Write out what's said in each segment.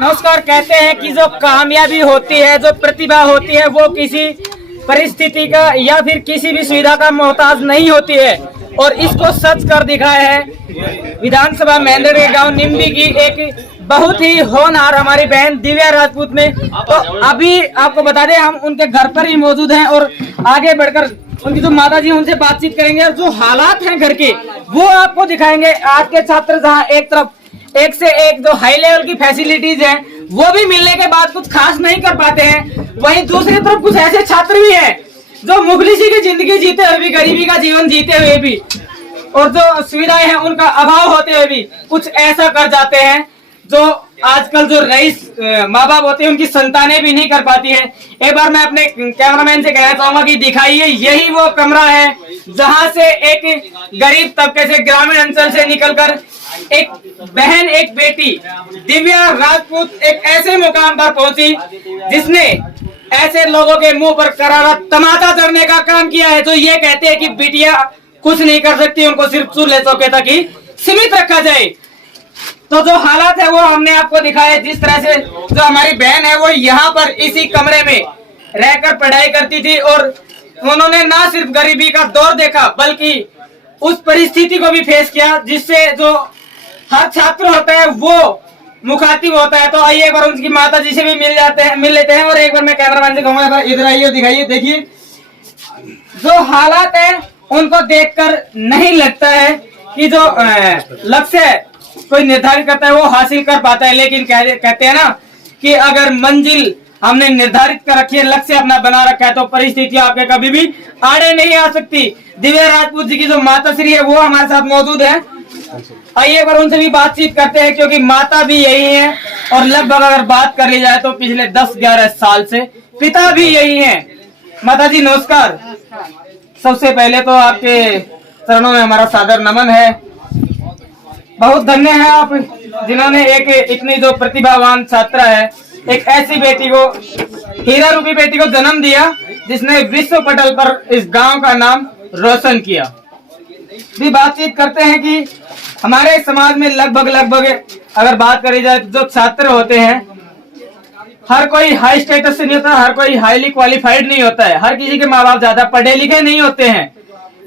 नमस्कार। कहते हैं कि जो कामयाबी होती है, जो प्रतिभा होती है, वो किसी परिस्थिति का या फिर किसी भी सुविधा का मोहताज नहीं होती है, और इसको सच कर दिखाया है विधानसभा मेंदड़ी गांव निम्बी की एक बहुत ही होनहार हमारी बहन दिव्या राजपूत ने। तो अभी आपको बता दें, हम उनके घर पर ही मौजूद हैं और आगे बढ़कर उनकी जो माता जी उनसे बातचीत करेंगे और जो हालात हैं घर के वो आपको दिखाएंगे। आज के छात्र जहाँ एक तरफ एक से एक जो हाई लेवल की फैसिलिटीज हैं वो भी मिलने के बाद कुछ खास नहीं कर पाते हैं, वहीं दूसरी तरफ कुछ ऐसे छात्र भी हैं जो मुफलिसी की जिंदगी जीते हुए भी, गरीबी का जीवन जीते हुए भी, और जो सुविधाएं हैं उनका अभाव होते हुए भी कुछ ऐसा कर जाते हैं जो आजकल जो रईस माँ बाप होते हैं उनकी संतानें भी नहीं कर पाती है। एक बार मैं अपने कैमरामैन से कहना चाहूंगा कि दिखाइए, यही वो कमरा है जहां से एक गरीब तबके से, ग्रामीण अंचल से निकलकर एक बहन, एक बेटी दिव्या राजपूत एक ऐसे मुकाम पर पहुंची जिसने ऐसे लोगों के मुंह पर करारा तमाचा जड़ने का काम किया है जो ये कहते हैं कि बेटियां कुछ नहीं कर सकती, उनको सिर्फ चूल्हे चौके तक ही सीमित रखा जाए। तो जो हालात है वो हमने आपको दिखाया। जिस तरह से जो हमारी बहन है वो यहाँ पर इसी कमरे में रहकर पढ़ाई करती थी और उन्होंने ना सिर्फ गरीबी का दौर देखा बल्कि उस परिस्थिति को भी फेस किया जिससे जो हर छात्र होता है वो मुखातिब होता है। तो आइए एक बार उनकी माता जी से भी मिल लेते हैं और एक बार मैं कैमरामैन से कहूंगा इधर आइए, दिखाइए। देखिए जो हालात है उनको देखकर नहीं लगता है कि जो लक्ष्य कोई निर्धारित करता है वो हासिल कर पाता है, लेकिन कहते हैं ना कि अगर मंजिल हमने निर्धारित कर रखी है, लक्ष्य अपना बना रखा है, तो परिस्थितियां आपके कभी भी आड़े नहीं आ सकती। दिव्या राजपूत जी की जो माता श्री है वो हमारे साथ मौजूद है। आइए एक बार उनसे भी बातचीत करते हैं क्योंकि माता भी यही है और लगभग अगर बात कर ली जाए तो पिछले 10-11 साल से पिता भी यही है। माता जी नमस्कार। सबसे पहले तो आपके चरणों में हमारा सादर नमन है। बहुत धन्य है आप जिन्होंने एक इतनी जो प्रतिभावान छात्रा है, एक ऐसी बेटी को, हीरा रूपी बेटी को जन्म दिया जिसने विश्व पटल पर इस गांव का नाम रोशन किया। भी बातचीत करते हैं कि हमारे समाज में लगभग अगर बात करी जाए तो जो छात्र होते हैं हर कोई हाई स्टेटस से नहीं होता, हर कोई हाईली क्वालिफाइड नहीं होता है, हर किसी के माँ बाप ज्यादा पढ़े लिखे नहीं होते हैं,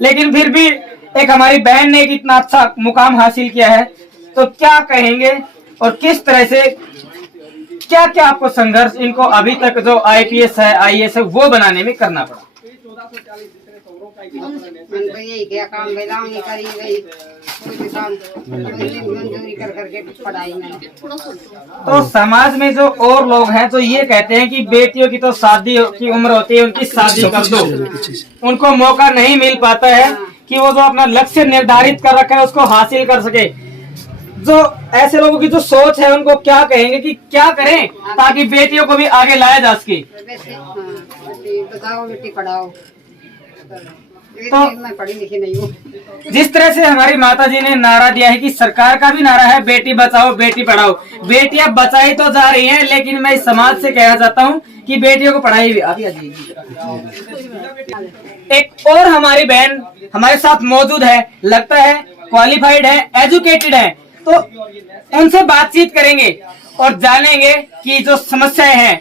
लेकिन फिर भी एक हमारी बहन ने एक इतना अच्छा मुकाम हासिल किया है। तो क्या कहेंगे और किस तरह से क्या क्या आपको संघर्ष इनको अभी तक जो IPS है, IAS है वो बनाने में करना पड़ा? यही क्या काम करी गई, मंजूरी कर करके पढ़ाई में। तो समाज में जो और लोग हैं तो ये कहते हैं कि बेटियों की तो शादी की उम्र होती है, उनकी शादी कर दो, उनको मौका नहीं मिल पाता है कि वो जो अपना लक्ष्य निर्धारित कर रखा है उसको हासिल कर सके। जो ऐसे लोगों की जो सोच है उनको क्या कहेंगे कि क्या करें ताकि बेटियों को भी आगे लाया जा सके? बताओ बेटी पढ़ाओ। तो मैं पढ़ी लिखी नहीं हूँ। जिस तरह से हमारी माता जी ने नारा दिया है कि सरकार का भी नारा है बेटी बचाओ बेटी पढ़ाओ, बेटियां बचाई तो जा रही हैं, लेकिन मैं इस समाज से कहना चाहता हूँ कि बेटियों को पढ़ाई भी। एक और हमारी बहन हमारे साथ मौजूद है, लगता है क्वालिफाइड है, एजुकेटेड है, तो उनसे बातचीत करेंगे और जानेंगे कि जो समस्याएं हैं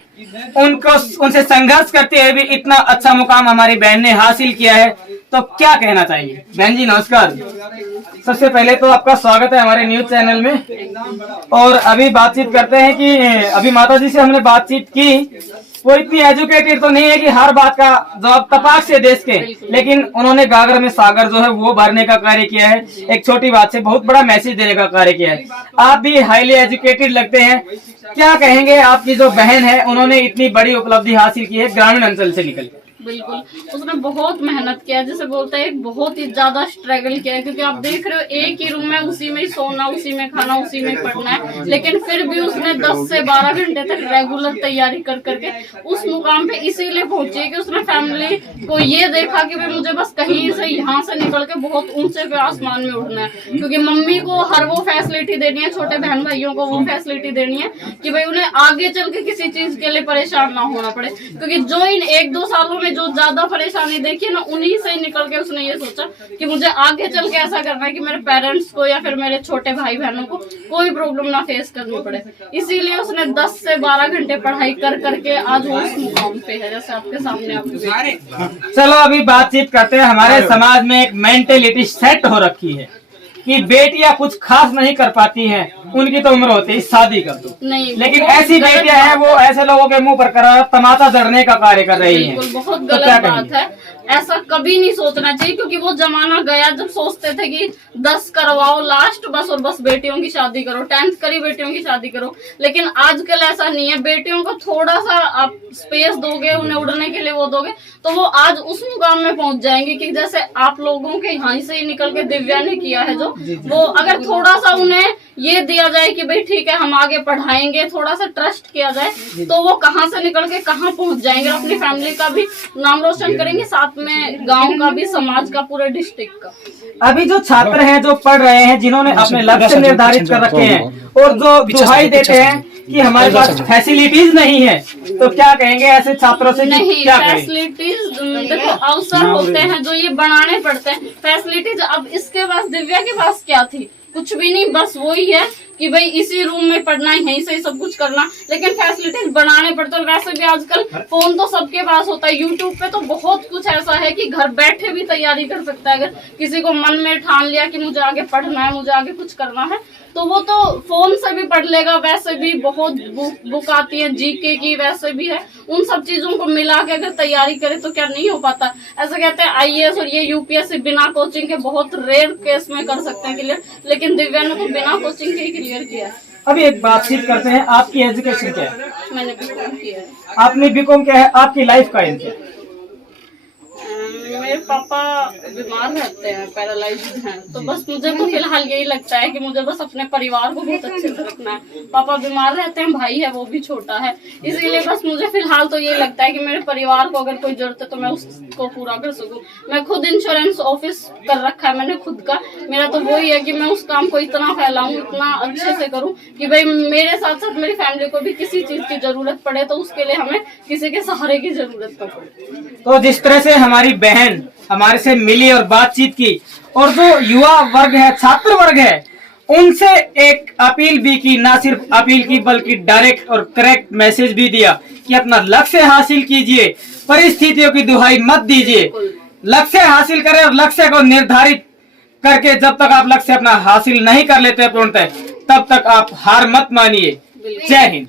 उनको, उनसे संघर्ष करते हुए भी इतना अच्छा मुकाम हमारी बहन ने हासिल किया है। तो क्या कहना चाहिए? बहन जी नमस्कार। सबसे पहले तो आपका स्वागत है हमारे न्यूज चैनल में। और अभी बातचीत करते हैं कि अभी माता जी से हमने बातचीत की, वो इतनी एजुकेटेड तो नहीं है कि हर बात का जवाब तपाक से देश के, लेकिन उन्होंने गागर में सागर जो है वो भरने का कार्य किया है, एक छोटी बात से बहुत बड़ा मैसेज देने का कार्य किया है। आप भी हाईली एजुकेटेड लगते हैं, क्या कहेंगे? आपकी जो बहन है उन्होंने इतनी बड़ी उपलब्धि हासिल की है ग्रामीण अंचल से निकल। बिल्कुल, उसने बहुत मेहनत किया, जैसे बोलते हैं बहुत ही ज्यादा स्ट्रगल किया है, क्योंकि आप देख रहे हो एक ही रूम में उसी में सोना, उसी में खाना, उसी में पढ़ना है, लेकिन फिर भी उसने 10 से 12 घंटे तक रेगुलर तैयारी कर करके उस मुकाम पे इसीलिए पहुंची कि उसने फैमिली को ये देखा कि भाई मुझे बस कहीं से यहाँ से निकल के बहुत ऊंचे पे आसमान में उड़ना है, क्योंकि मम्मी को हर वो फैसिलिटी देनी है, छोटे बहन भाइयों को वो फैसिलिटी देनी है कि भाई उन्हें आगे चल के किसी चीज के लिए परेशान ना होना पड़े। क्योंकि जो इन 1-2 सालों में जो ज्यादा परेशानी देखी है ना, उन्हीं से निकल के उसने ये सोचा कि मुझे आगे चल के ऐसा करना है कि मेरे पेरेंट्स को या फिर मेरे छोटे भाई बहनों को कोई प्रॉब्लम ना फेस करनी पड़े। इसीलिए उसने 10 से 12 घंटे पढ़ाई कर करके आज वो उस मुकाम पे है, जैसे आपके सामने आप। चलो अभी बातचीत करते हैं। हमारे समाज में एक मेंटेलिटी सेट हो रखी है कि बेटियां कुछ खास नहीं कर पाती हैं, उनकी तो उम्र होती है शादी कर दो। नहीं, लेकिन ऐसी बेटियां हैं वो ऐसे लोगों के मुंह पर तमाचा जड़ने का कार्य कर रही हैं। बिल्कुल, बहुत तो गलत बात है, ऐसा कभी नहीं सोचना चाहिए। क्योंकि वो जमाना गया जब सोचते थे कि 10 करवाओ लास्ट बस, और बस बेटियों की शादी करो, 10th करी बेटियों की शादी करो। लेकिन आजकल ऐसा नहीं है, बेटियों को थोड़ा सा आप स्पेस दोगे, उन्हें उड़ने के लिए वो दोगे, तो वो आज उस मुकाम में पहुंच जाएंगे कि जैसे आप लोगों के यहाँ से ही निकल के दिव्या ने किया है। जो वो अगर थोड़ा सा उन्हें ये दिया जाए कि भाई ठीक है हम आगे पढ़ाएंगे, थोड़ा सा ट्रस्ट किया जाए, तो वो कहाँ से निकल के कहाँ पहुंच जाएंगे, अपनी फैमिली का भी नाम रोशन करेंगे, साथ में गांव का भी, समाज का, पूरे डिस्ट्रिक्ट का। अभी जो छात्र हैं जो पढ़ रहे हैं, जिन्होंने अपने लक्ष्य निर्धारित कर रखे हैं और जो दुहाई देते हैं कि हमारे पास फैसिलिटीज नहीं है, तो क्या कहेंगे ऐसे छात्रों से? नहीं, क्या कहें? फैसिलिटीज देखो अवसर होते हैं जो ये बनाने पड़ते हैं। फैसिलिटीज अब इसके पास, दिव्या के पास क्या थी? कुछ भी नहीं, बस वही है कि भाई इसी रूम में पढ़ना, यहीं से ही सब कुछ करना। लेकिन फैसिलिटीज बनाने पड़ते हैं। वैसे भी आजकल फोन तो सबके पास होता है, यूट्यूब पे तो बहुत कुछ ऐसा है कि घर बैठे भी तैयारी कर सकता है। अगर किसी को मन में ठान लिया कि मुझे आगे पढ़ना है, मुझे आगे कुछ करना है, तो वो तो फोन से भी पढ़ लेगा। वैसे भी बहुत बुक आती है जीके की, वैसे भी है। उन सब चीजों को मिला के अगर तैयारी करे तो क्या नहीं हो पाता। ऐसा कहते हैं आईएएस और ये यूपीएससी बिना कोचिंग के बहुत रेयर केस में कर सकते हैं क्लियर, लेकिन दिव्या ने तो बिना कोचिंग के ही क्लियर किया है। अभी एक बातचीत करते हैं। आपकी एजुकेशन क्या है? मैंने बीकॉम किया है। आपने बीकॉम क्या है? आपकी लाइफ का एम क्या है? मेरे पापा बीमार रहते हैं, पैरालाइज्ड हैं, तो बस मुझे तो फिलहाल यही लगता है कि मुझे बस अपने परिवार को बहुत अच्छे से रखना है। पापा बीमार रहते हैं, भाई है वो भी छोटा है, इसीलिए बस मुझे फिलहाल तो ये लगता है कि मेरे परिवार को अगर कोई जरूरत है तो मैं उसको पूरा कर सकूं। मैं खुद इंश्योरेंस ऑफिस कर रखा है मैंने खुद का। मेरा तो वही है कि मैं उस काम को इतना फैलाऊं, इतना अच्छे से करूं कि भाई मेरे साथ साथ मेरी फैमिली को भी किसी चीज की जरूरत पड़े तो उसके लिए हमें किसी के सहारे की जरूरत न पड़े। तो जिस तरह से हमारी बहन हमारे से मिली और बातचीत की, और जो युवा वर्ग है, छात्र वर्ग है, उनसे एक अपील भी की, ना सिर्फ अपील की बल्कि डायरेक्ट और करेक्ट मैसेज भी दिया कि अपना लक्ष्य हासिल कीजिए, परिस्थितियों की दुहाई मत दीजिए, लक्ष्य हासिल करें। और लक्ष्य को निर्धारित करके जब तक आप लक्ष्य अपना हासिल नहीं कर लेते पूर्णतः, तब तक आप हार मत मानिए। जय हिंद।